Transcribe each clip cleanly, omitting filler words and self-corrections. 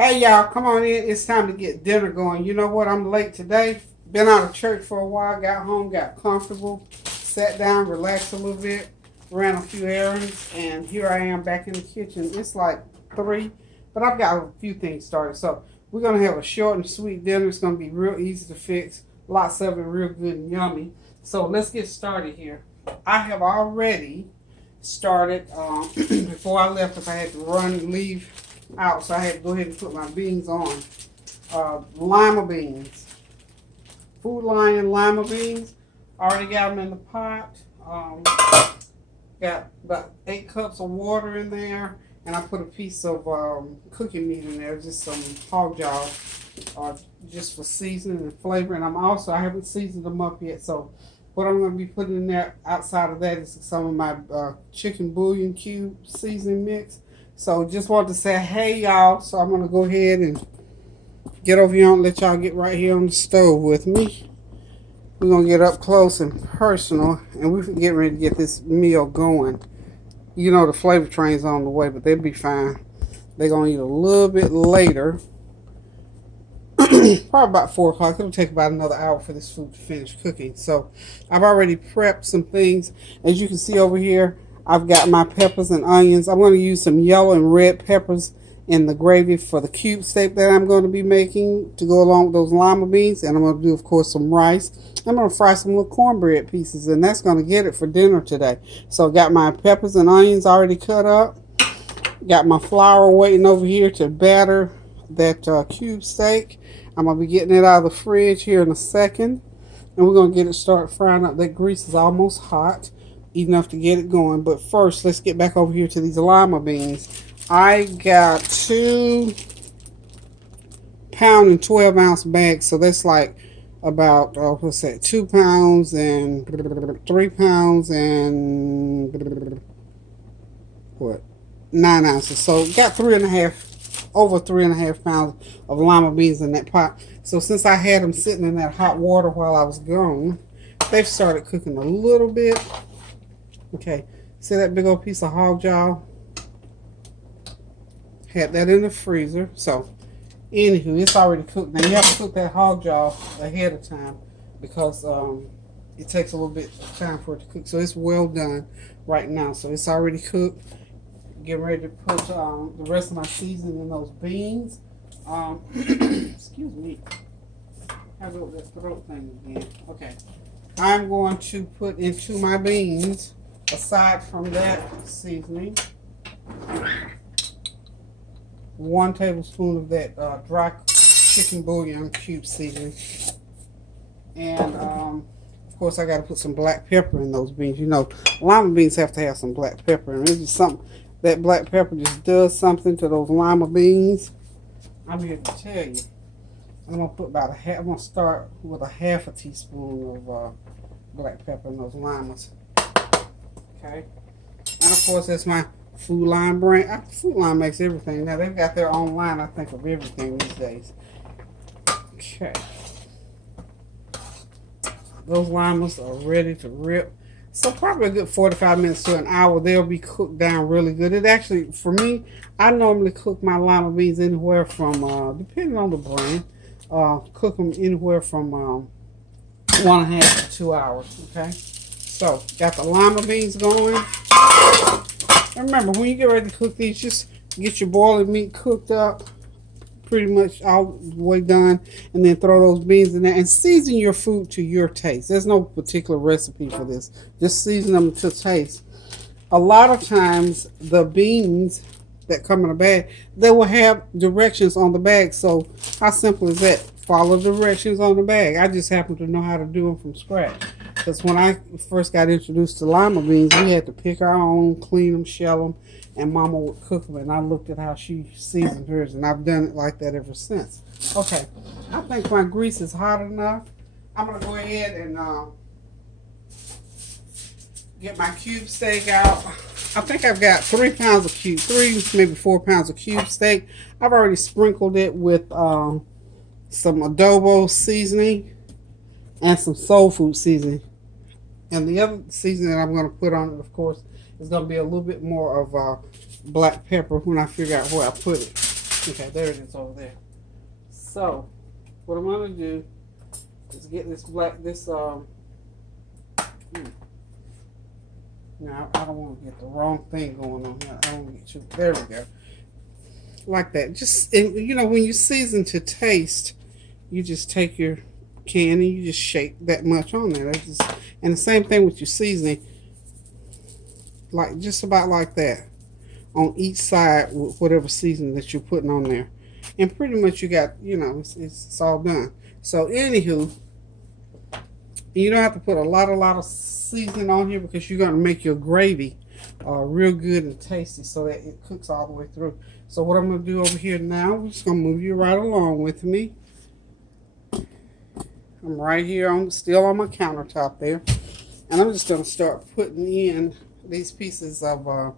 Hey y'all, come on in. It's time to get dinner going. You know what? I'm late today. Been out of church for a while. Got home, got comfortable, sat down, relaxed a little bit, ran a few errands, and here I am back in the kitchen. It's like 3, but I've got a few things started. So we're gonna have a short and sweet dinner. It's gonna be real easy to fix. Lots of it real good and yummy. So let's get started here. I have already started before I left. If I had to run and leave out, so I had to go ahead and put my beans on. Lima beans, Food Lion lima beans. Already got them in the pot. Got about 8 cups of water in there, and I put a piece of cooking meat in there, just some hog jaws, just for seasoning and flavor. And I haven't seasoned them up yet, so what I'm going to be putting in there outside of that is some of my chicken bouillon cube seasoning mix. So just wanted to say hey y'all. So I'm going to go ahead and get over here and let y'all get right here on the stove with me. We're going to get up close and personal, and we're getting ready to get this meal going. You know the flavor train's on the way, but they'll be fine. They're going to eat a little bit later. Probably about 4 o'clock. It'll take about another hour for this food to finish cooking. So I've already prepped some things. As you can see over here, I've got my peppers and onions. I'm going to use some yellow and red peppers in the gravy for the cube steak that I'm going to be making to go along with those lima beans. And I'm going to do, of course, some rice. I'm going to fry some little cornbread pieces, and that's going to get it for dinner today. So I got my peppers and onions already cut up. Got my flour waiting over here to batter that cube steak. I'm going to be getting it out of the fridge here in a second. And we're going to get it started frying up. That grease is almost hot, enough to get it going. But first, let's get back over here to these lima beans. I got 2 pound and 12 ounce bags. So that's like about, 2 pounds and 3 pounds and 9 ounces. So got over 3.5 pounds of lima beans in that pot. So since I had them sitting in that hot water while I was gone, they've started cooking a little bit. Okay, see that big old piece of hog jaw? Had that in the freezer. So anywho, it's already cooked. Now you have to cook that hog jaw ahead of time because it takes a little bit of time for it to cook. So it's well done right now. So it's already cooked. Getting ready to put the rest of my seasoning in those beans. Excuse me. I go with that throat thing again. Okay. I'm going to put into my beans, aside from that seasoning, 1 tablespoon of that dry chicken bouillon cube seasoning. And of course I got to put some black pepper in those beans. You know, lima beans have to have some black pepper, and it's just something. That black pepper just does something to those lima beans. I'm here to tell you. I'm gonna put about I'm gonna start with a half a teaspoon of black pepper in those limas. Okay. And of course that's my Food Line brand. Food Line makes everything. Now they've got their own line, I think, of everything these days. Okay. Those limas are ready to rip. So probably a good 45 minutes to an hour, they'll be cooked down really good. It actually, for me, I normally cook my lima beans anywhere from, depending on the brand, cook them anywhere from 1.5 to 2 hours, okay? So, got the lima beans going. And remember, when you get ready to cook these, just get your boiling meat cooked up, pretty much all the way done, and then throw those beans in there and season your food to your taste. There's no particular recipe for this. Just season them to taste. A lot of times the beans that come in a bag, they will have directions on the bag. So how simple is that? Follow directions on the bag. I just happen to know how to do them from scratch. Because when I first got introduced to lima beans, we had to pick our own, clean them, shell them, and Mama would cook them, and I looked at how she seasoned hers, and I've done it like that ever since. Okay, I think my grease is hot enough. I'm going to go ahead and get my cube steak out. I think I've got 3 pounds of maybe 4 pounds of cube steak. I've already sprinkled it with some adobo seasoning and some soul food seasoning. And the other seasoning that I'm going to put on it, of course, is going to be a little bit more of black pepper when I figure out where I put it. Okay, there it is over there. So, what I'm gonna do is get this now I don't want to get the wrong thing going on here. I don't want to get you. There we go. Like that. Just, you know, when you season to taste, you just take your can and you just shake that much on there. That's just, and the same thing with your seasoning. Like, just about like that. On each side with whatever seasoning that you're putting on there. And pretty much you got, you know, it's all done. So, anywho, you don't have to put a lot of seasoning on here because you're going to make your gravy real good and tasty so that it cooks all the way through. So what I'm going to do over here now, I'm just going to move you right along with me. I'm right here, still on my countertop there. And I'm just going to start putting in these pieces of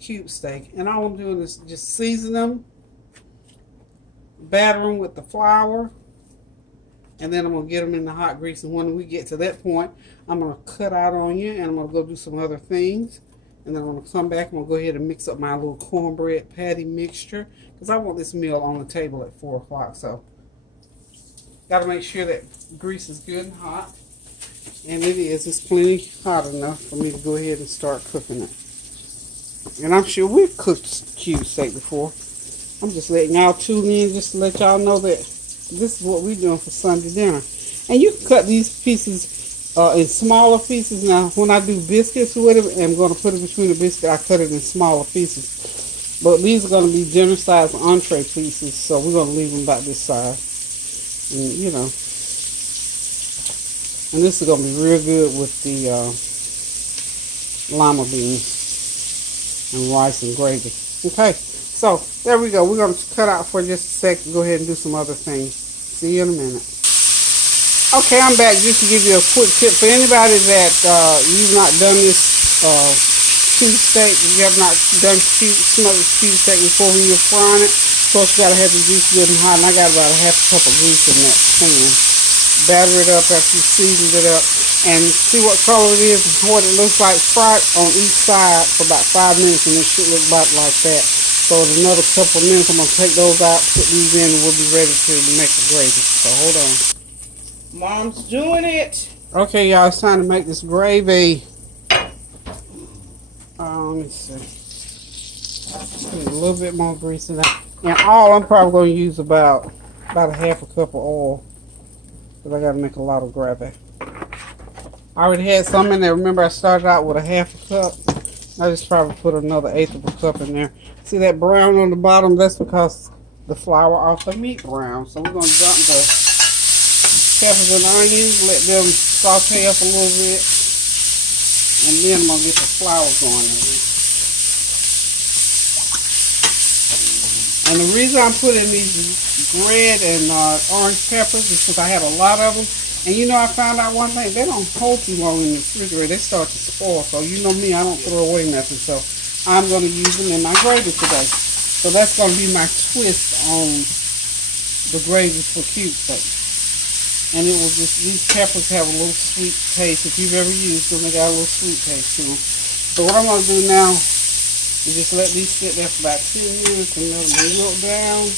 cube steak. And all I'm doing is just season them, batter them with the flour, and then I'm going to get them in the hot grease. And when we get to that point, I'm going to cut out on you, and I'm going to go do some other things. And then I'm going to come back and I'm going to go ahead and mix up my little cornbread patty mixture. Because I want this meal on the table at 4 o'clock. So, got to make sure that grease is good and hot. And it is. It's plenty hot enough for me to go ahead and start cooking it. And I'm sure we've cooked cube steak before. I'm just letting y'all tune in just to let y'all know that this is what we're doing for Sunday dinner. And you can cut these pieces in smaller pieces. Now, when I do biscuits with it, I'm going to put it between the biscuit. I cut it in smaller pieces. But these are going to be dinner size entree pieces. So we're going to leave them about this size. And, you know. And this is going to be real good with the lima beans and rice and gravy. Okay. So, there we go. We're going to cut out for just a second. Go ahead and do some other things. See you in a minute. Okay, I'm back just to give you a quick tip. For anybody that you've not done this cube steak, you have not done smothered cube steak before when you're frying it, of course you got to have the grease good and hot. And I got about a half a cup of grease in that pan. Batter it up after you seasoned it up. And see what color it is and what it looks like. Fry it on each side for about 5 minutes and it should look about like that. So in another couple of minutes, I'm going to take those out, put these in, and we'll be ready to make the gravy. So hold on. Mom's doing it. Okay, y'all, it's time to make this gravy. Let me see. Put a little bit more grease in that. And all, I'm probably going to use about a half a cup of oil. Because I got to make a lot of gravy. I already had some in there. Remember, I started out with a half a cup. I just probably put another 1/8 of a cup in there. See that brown on the bottom? That's because the flour off the meat brown. So we're going to dump the peppers and onions, let them saute up a little bit, and then I'm going to get the flour going in there. And the reason I'm putting these red and orange peppers is because I had a lot of them. And you know, I found out one thing, they don't hold too long in the refrigerator. They start to spoil. So you know me, I don't throw away nothing. So I'm going to use them in my gravy today. So that's going to be my twist on the gravy for cube steak. And it will just, these peppers have a little sweet taste. If you've ever used them, they got a little sweet taste to them. So what I'm going to do now is just let these sit there for about 10 minutes and let them wilt down.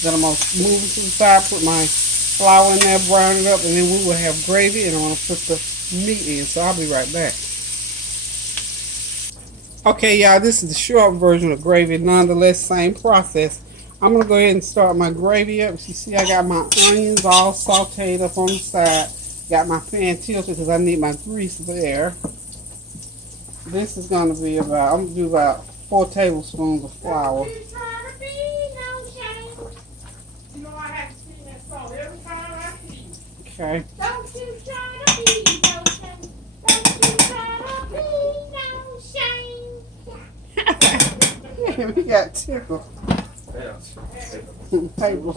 Then I'm going to move it to the side, put my flour in there, brown it up, and then we will have gravy, and I'm going to put the meat in. So I'll be right back. Okay, y'all, this is the short version of gravy. Nonetheless, same process. I'm going to go ahead and start my gravy up. You see, I got my onions all sauteed up on the side. Got my pan tilted because I need my grease there. This is going to be about, I'm going to do about 4 tablespoons of flour. You know I have to see that salt every time I see you. Okay. Don't you try to be no shame. Don't you try to be no shame. We got tickled. Hey, boy.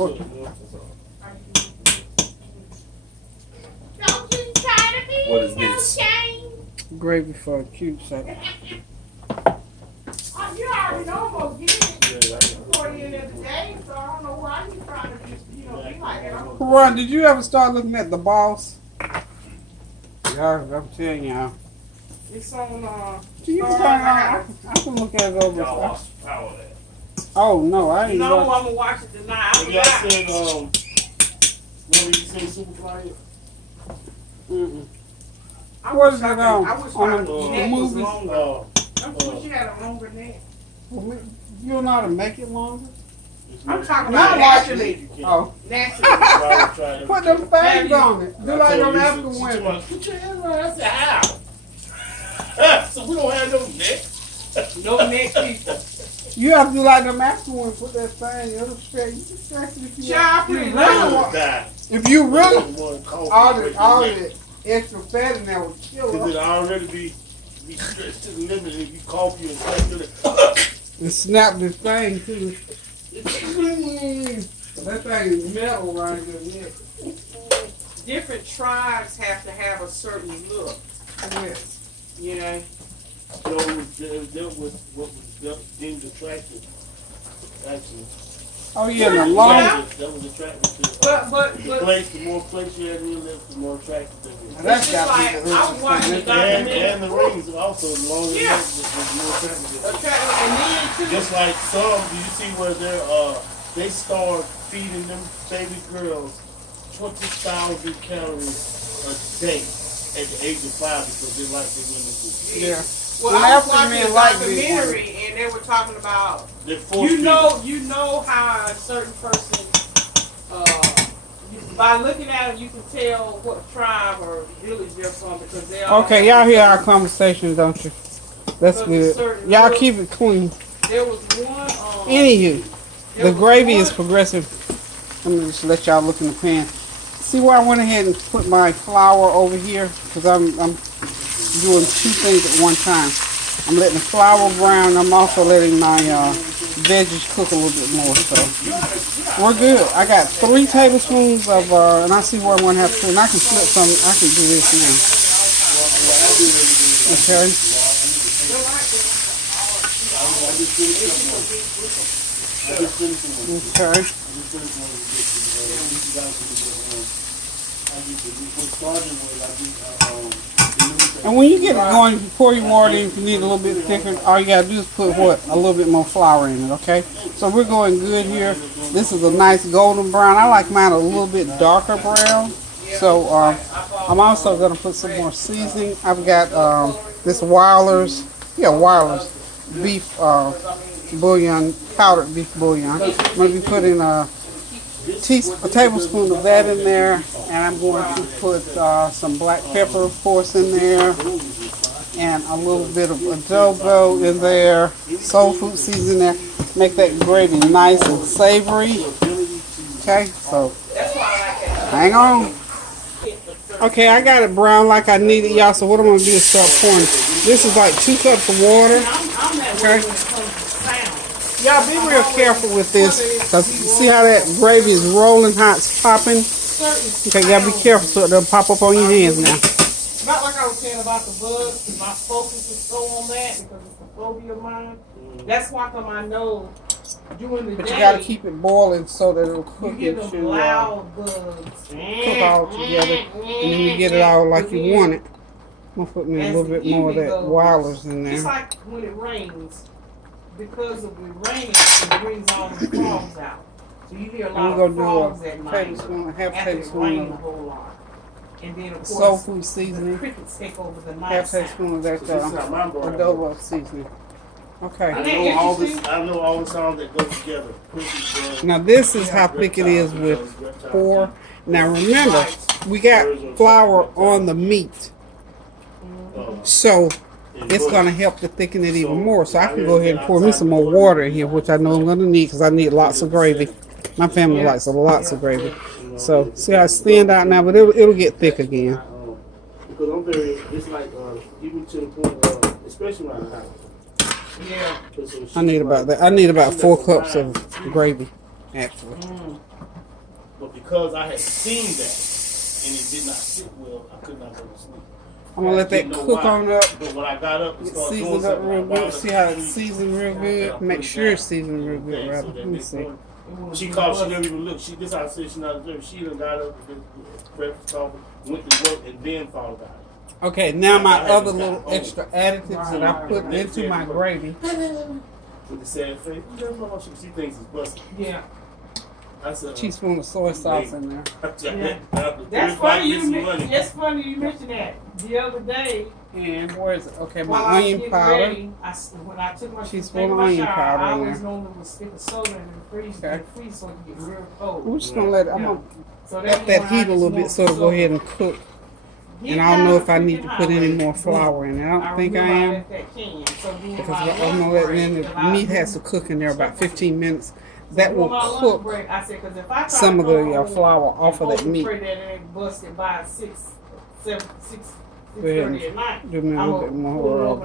Don't you try to be What is no this? shame. Gravy for a cube steak. You already almost did it before the end of the day, so I don't know why you trying to just, be like that. Ron, did you ever start looking at The Boss? Yeah, I'm telling y'all. It's on, You can turn it on. I can look at it over. Y'all lost power there. Oh no, I ain't. No, I'm gonna watch it tonight. I Have y'all forgot. seen remember you seen Superfly? Mm-mm. I What wish is I it could- on? I wish On my the neck was movies? longer. I wish you had a longer neck. You don't know how to make it longer? I'm talking Not about like naturally. Oh, Naturally. put them things on it. Do like them African She women. told me, put your hands on it. I said, how? So we don't have no neck. No neck people. You have to do like them African women. Put that thing. It'll stretch. You can stretch it if you Child, want. put it really on. want. If you really all the extra fat in there will kill Because it us. already be stretched to the limit. If you cough, you and And snap this thing too. That thing is metal right there. Different tribes have to have a certain look. Yes. You know? So dealt with what was deemed attractive. Actually. Oh yeah, the long. Yeah. That was attractive to But the more place you had in your lips, the more attractive it was. That's it's just gotta like, be the I was watching the documentary. And the rings also, the longer Yeah. the more attractive it was. And then too, Just like some, you see where they start feeding them baby girls 20,000 calories a day at the age of 5 because they like their women to. Yeah. well, Well, I was African watching men a like big documentary and they were talking about They're force you know how a certain person by looking at them you can tell what tribe or village they're from because they all Okay, y'all hear our conversation, don't you? That's So good. certain Y'all look- keep it clean. There was one Anywho, there the was gravy one- is progressive. Let me just let y'all look in the pan. See where I went ahead and put my flour over here? Because I'm doing two things at one time. I'm letting the flour brown. I'm also letting my veggies cook a little bit more. So we're good. I got 3 tablespoons of, and I see where I'm going to have to, and I can flip some. I can do this now. Okay. Okay. And when you get it going, you pour your water in. If you need a little bit thicker, all you gotta do is put a little bit more flour in it. Okay. So we're going good here. This is a nice golden brown. I like mine a little bit darker brown. So I'm also gonna put some more seasoning. I've got this Wilder's beef bouillon, powdered beef bouillon. I'm gonna be putting a tablespoon of that in there, and I'm going to put some black pepper, of course, in there, and a little bit of adobo in there, soul food seasoning there. Make that gravy nice and savory. Okay, so hang on. Okay, I got it brown like I needed, y'all. So what I'm gonna do is start pouring. This is like 2 cups of water. Okay. Y'all be real careful with this, because see how that gravy is rolling, how it's popping? Okay, you gotta be careful so it doesn't pop up on your hands now. Not like I was saying about the bugs. My focus is so on that because it's a phobia of mine. That's why come I know during the But day you gotta keep it boiling so that it'll you cook get into them loud bugs. cook all together, and then you get it all like you want it. I'm putting a little bit more of that Wilder's in It's there. like when it rains. Because of the rain, it brings all the frogs out. So you hear a And lot we're of gonna frogs at do a night. tablespoon, half After it tablespoon rains a of whole lot. And then of soul course, food the seasoning, crickets take over the night half sound. tablespoon of that This is not my brand. adobo seasoning. Okay. I know all the sounds that go together. Now this is how thick it is with 4. Now remember, we got flour on the meat, so it's gonna help to thicken it even more. So I can go ahead and pour me some more water in here, which I know I'm gonna need because I need lots of gravy. My family likes lots of gravy. So see how it's thinned out now, but it'll get thick again. Because I'm very, it's like, even to the point, especially around the house. Yeah. I need about that. I need about 4 cups of gravy, actually. But because I had seen that and it did not sit well, I could not go to sleep. I'm gonna let that cook on up. But when I got up, it Get started doing seasoned up something. real I wound good. up See how it's sleeping. seasoned real good. Make sure it's seasoned real good, rather. Let me see. She called, she never even looked. This how I said she not observed. She done got up, did breakfast, coffee, went to work, and then thought about it. Okay, now my other little extra additives that I put into my gravy. with the sad face. You never know what she thinks is busted. Yeah. I said, Teaspoon of soy sauce in there. Yeah. That's funny you mentioned that. The other day, And where is it? Okay, while my I was onion getting powder. ready, when I took my Teaspoon of my onion shower, powder I in always there. normally stick a soda in the freezer, Okay. so it can get real cold. We're just gonna let it. I'm Yeah. gonna So let that heat a little bit so it'll go ahead and cook. And I don't know if I need to put any more flour in it. I don't think I am. Because I'm gonna let then the meat has to cook in there about 15 minutes. That will cook some of the flour off of that meat. Pray that it ain't busted by Go ahead and give me a little bit more.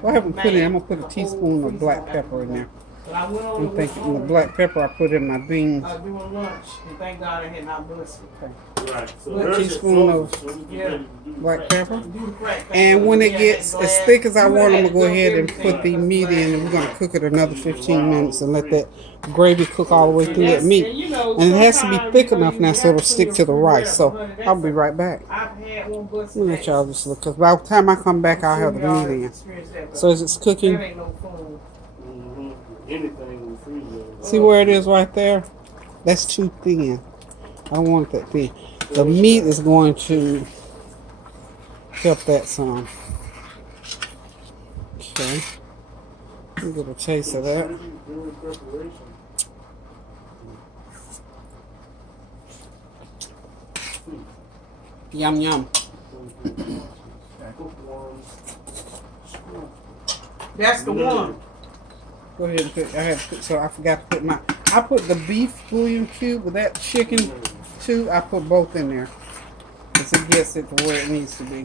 What I haven't put in, I'm gonna put a teaspoon of black pepper in there. I'm thinking the black pepper I put in my beans. Doing lunch, and thank God I had not busted. right. So A hers is teaspoon frozen, of so we get Yeah. ready to do the black crack. pepper. Do the crack pepper. And when it Yeah, gets that as glass. thick as I You want, I'm had gonna go to ahead and everything put the because meat in, and we're gonna glass. cook it another 15 minutes and let that gravy cook all the way through that meat. And it has to be thick enough now so it'll stick to the rice. So I'll be right back. I've had one busted. Let me let y'all just look, because by the time I come back, I'll have the meat in. So as it's cooking, That ain't no fun. Anything in the freezer. see where it is right there? That's too thin. I don't want it that thin. The meat is going to help that some. Okay. Let me get a taste of that. During preparation. Yum yum. That's the one. Go ahead and put. I have to put. So I forgot to put my. I put the beef bouillon cube with that chicken too. I put both in there, because it gets it to where it needs to be.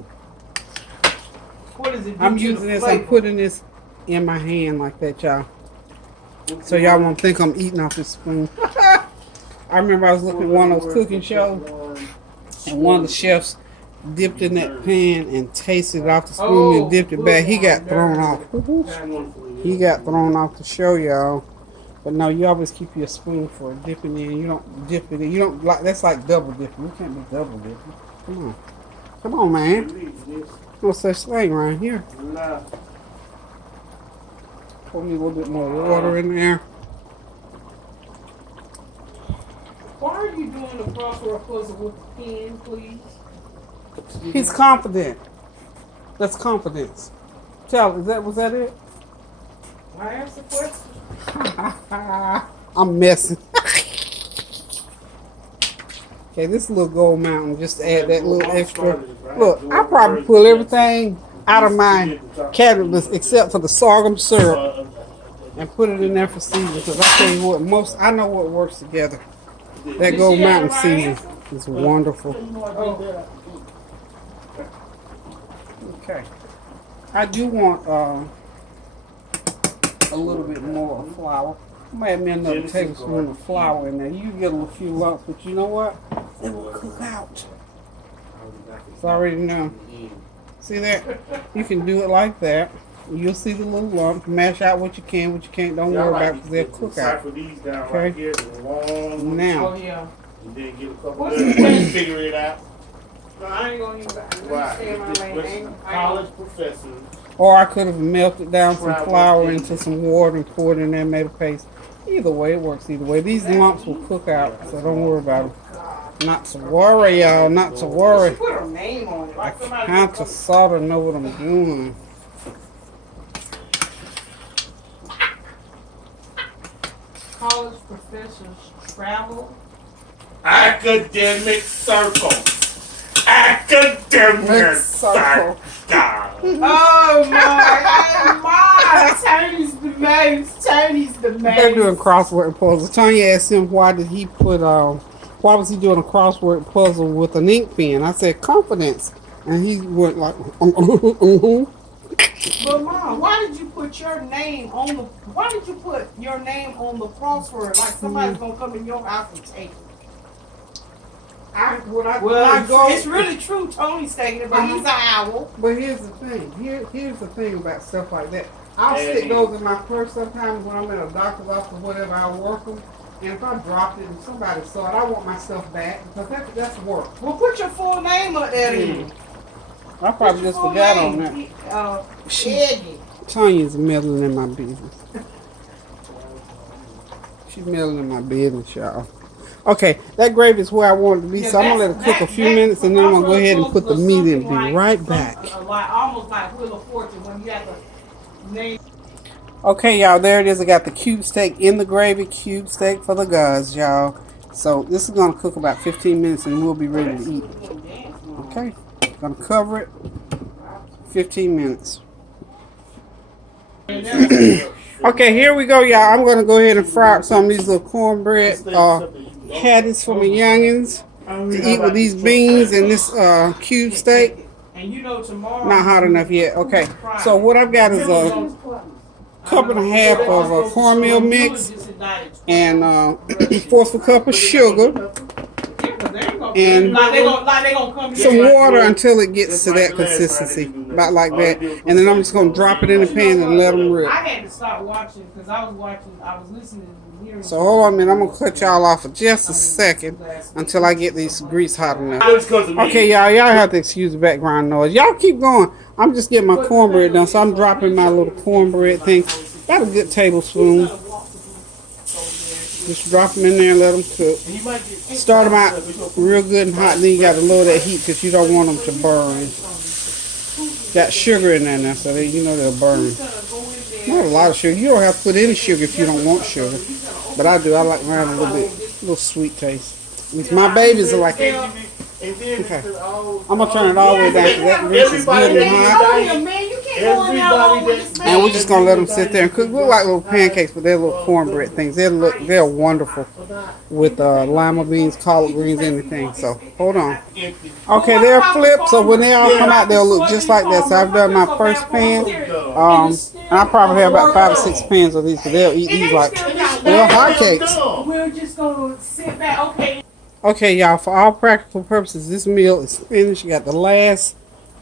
What is it? I'm using this. I'm putting this in my hand like that, y'all. So y'all won't think I'm eating off this spoon. I remember I was looking at one of those cooking shows, and one of the chefs dipped in that pan and tasted it off the spoon and dipped it back. He got thrown off. He got thrown off the show, y'all. But no, you always keep your spoon for dipping in. You don't dip it in. You don't like. That's like double dipping. You can't be double dipping. Come on, come on, man. No such thing right here. Pour me a little bit more water in there. Why are you doing the crossword puzzle with the pen, please? He's confident. That's confidence. Tell, was that it? I asked the question. I'm messing. Okay, this little gold mountain, just to add that little extra. Look, I probably pull everything out of my cabinet except for the sorghum syrup and put it in there for season, because I tell you what, I know what works together. That gold mountain season is wonderful. Okay. I do want a little bit more flour. I might add me another tablespoon of flour in there. You get a few lumps, but you know what? It will cook out. It's already known. See that? You can do it like that. You'll see the little lumps. Mash out what you can, what you can't. Don't worry about it, because they'll cook out. Okay? Now. Oh, yeah. And then get a couple of and figure it out. No, I ain't gonna even College professor. Or I could have melted down some flour into some water and poured it in there and made a paste. Either way, it works either way. These lumps will cook out, so don't worry about them. Not to worry, y'all. Not to worry. put her name on it. Like somebody I kind of sort of know what I'm doing. college professors travel. Academic circle. Academic circle. Oh my! Tony's the most. Tony's the most. They're doing crossword puzzles. Tanya asked him why did he put why was he doing a crossword puzzle with an ink pen? I said confidence, and he went like. But Mom, why did you put your name on the? Why did you put your name on the crossword? Like somebody's gonna come in your house and take it. It's really true. Tony's taking it, but he's an owl. But here's the thing. Here's the thing about stuff like that. I'll stick those in my purse sometimes when I'm at a doctor's office or whatever. I work them, and if I dropped it and somebody saw it, I want my stuff back, because that's work. Well, put your full name up there then. I probably just forgot on that. Eggy. Tanya's meddling in my business. She's meddling in my business, y'all. Okay, that gravy is where I want it to be, so I'm going to let it cook a few minutes, and then I'm going to go ahead and put the meat in. Be right back. Almost like Wheel of Fortune when you have to name. Okay, y'all, there it is. I got the cube steak in the gravy. Cube steak for the guys, y'all. So this is going to cook about 15 minutes, and we'll be ready to eat. Okay, going to cover it 15 minutes. Okay, here we go, y'all. I'm going to go ahead and fry up some of these little cornbread patties for my youngins to eat with these beans and this cube steak. And you know tomorrow. Not hot enough yet. Okay, so what I've got is a cup and a half of cornmeal mix and fourth of a cup of sugar and some water until it gets to that consistency, about like that. And then I'm just gonna drop it in the pan and let them rip. I had to stop watching because I was listening and hearing. So hold on a minute, I'm gonna cut y'all off for just a second until I get these grease hot enough. Okay, y'all have to excuse the background noise. Y'all keep going. I'm just getting my cornbread done, so I'm dropping my little cornbread thing. About a good tablespoon. Just drop them in there and let them cook. Start them out real good and hot, and then you got to lower that heat because you don't want them to burn. Got sugar in there now, so you know they'll burn. Not a lot of sugar. You don't have to put any sugar if you don't want sugar. But I do. I like mine a little sweet taste. At least my babies are like it. Okay. I'm going to turn it all the way down because that grease is good and hot. And we're just going to let them sit there and cook. Look like little pancakes, but they're little cornbread things. They're wonderful with lima beans, collard greens, anything. So, hold on. Okay, they're flipped, so when they all come out, they'll look just like that. So, I've done my first pan. And I probably have about 5 or 6 pans of these, because they'll eat these like hotcakes. We're just going to sit back. Okay. Okay, y'all, for all practical purposes, this meal is finished. You got the last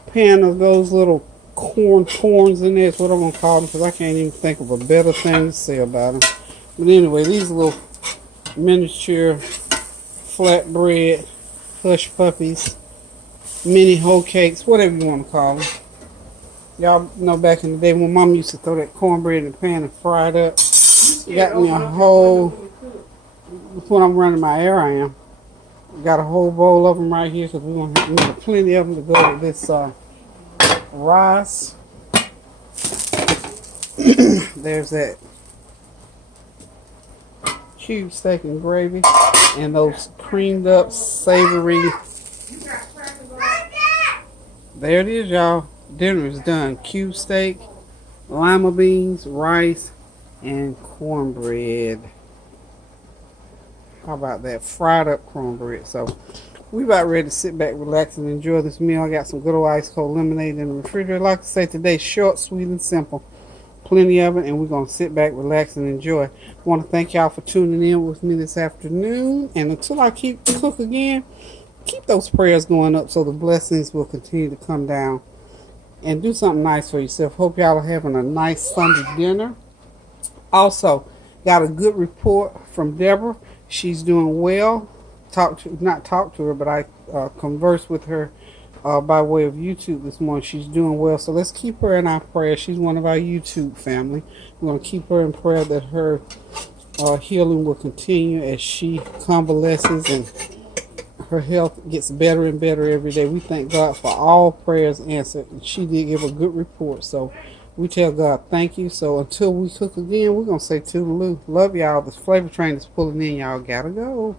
pan of those little corns in there. That's what I'm going to call them, because I can't even think of a better thing to say about them. But anyway, these little miniature flatbread hush puppies, mini hoe cakes, whatever you want to call them. Y'all know back in the day when Mom used to throw that cornbread in the pan and fry it up. You got me a whole, when I'm running my air, I am. Got a whole bowl of them right here because we need plenty of them to go with this rice. There's that cube steak and gravy and those creamed up savory. There it is, y'all. Dinner is done. Cube steak, lima beans, rice, and cornbread. How about that? Fried up cornbread. So we about ready to sit back, relax, and enjoy this meal. I got some good old ice cold lemonade in the refrigerator. Like I say today, short, sweet, and simple. Plenty of it, and we're going to sit back, relax, and enjoy. I want to thank y'all for tuning in with me this afternoon. And until I cook again, keep those prayers going up so the blessings will continue to come down. And do something nice for yourself. Hope y'all are having a nice Sunday dinner. Also, got a good report from Deborah. She's doing well. Not talk to her, but I conversed with her by way of YouTube this morning. She's doing well, so let's keep her in our prayers. She's one of our YouTube family. We're going to keep her in prayer that her healing will continue as she convalesces and her health gets better and better every day. We thank God for all prayers answered. She did give a good report, so we tell God thank you. So until we cook again, we're going to say toodaloo. Love y'all. This flavor train is pulling in. Y'all gotta go.